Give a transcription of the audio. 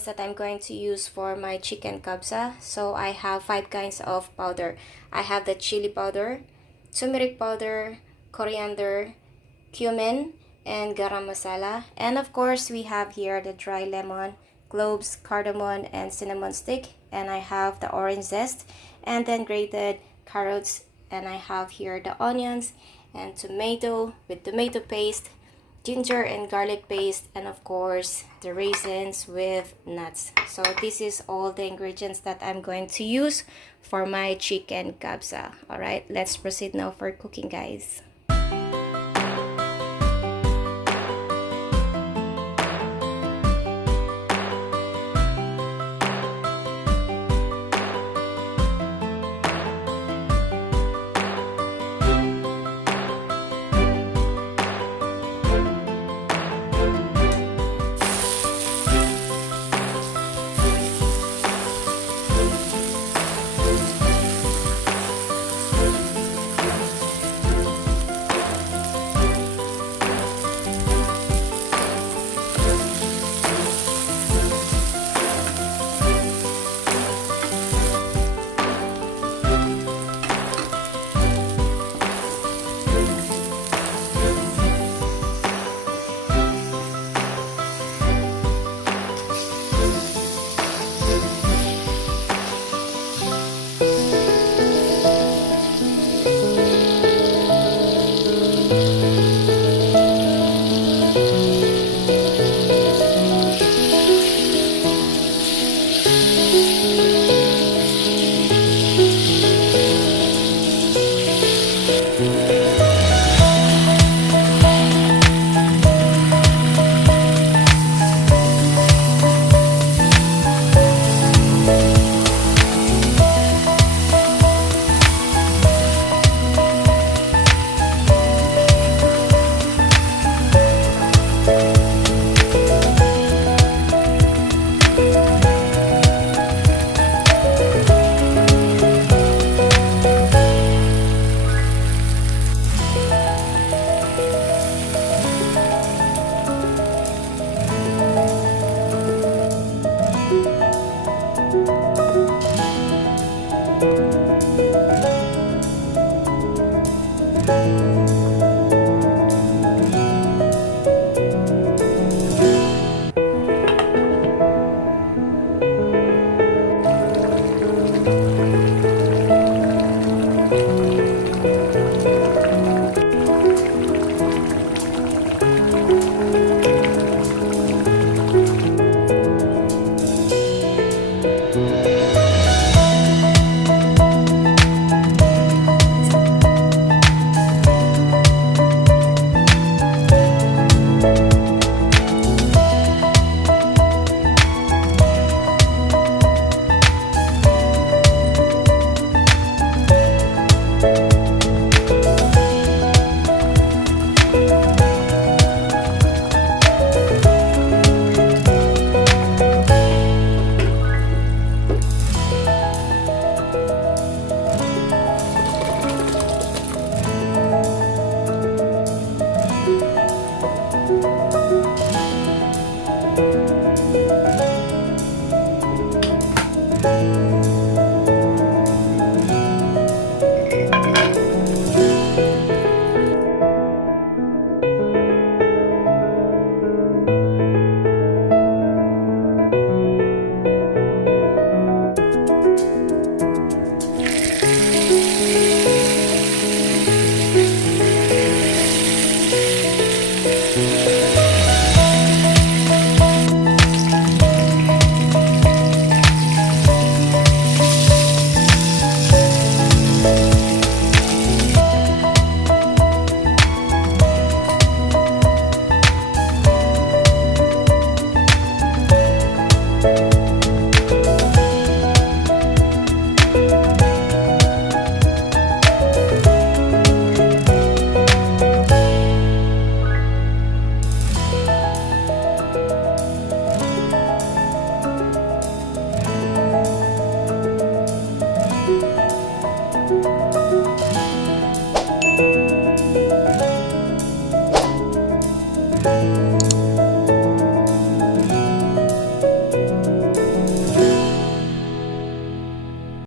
ingredients that I'm going to use for my chicken kabsah. So I have 5 kinds of powder. I have the chili powder, turmeric powder, coriander, cumin, and garam masala. And of course, we have here the dry lemon, cloves, cardamom, and cinnamon stick. And I have the orange zest, and then grated carrots. And I have here the onions and tomato with tomato paste, ginger and garlic paste, and of course the raisins with nuts. So this is all the ingredients that I'm going to use for my chicken kabsah. All right, let's proceed now for cooking, guys.